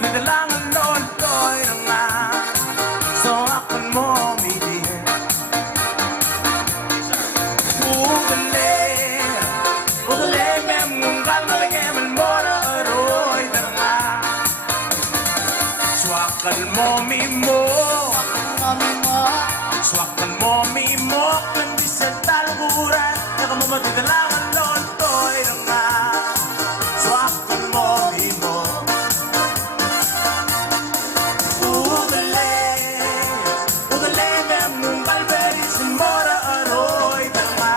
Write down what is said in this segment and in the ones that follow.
magdidalangan noon ko'y nga. Suwakan mo, maybe. Ugale, memungkal malageman mo na aroy na nga. Suwakan mo, mimo. Suwakan mo, mimo. Kundi sa talburan, naga mo magdidalangan noon ko'y nga. Suwakan mo, mimo. Ugale, memungkal berisin mo na aroy na nga.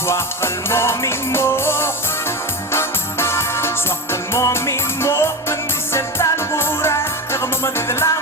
Suwakan mo, mimo. Suwakan mo, mimo. Kundi sa talburan, naga mo magdidalangan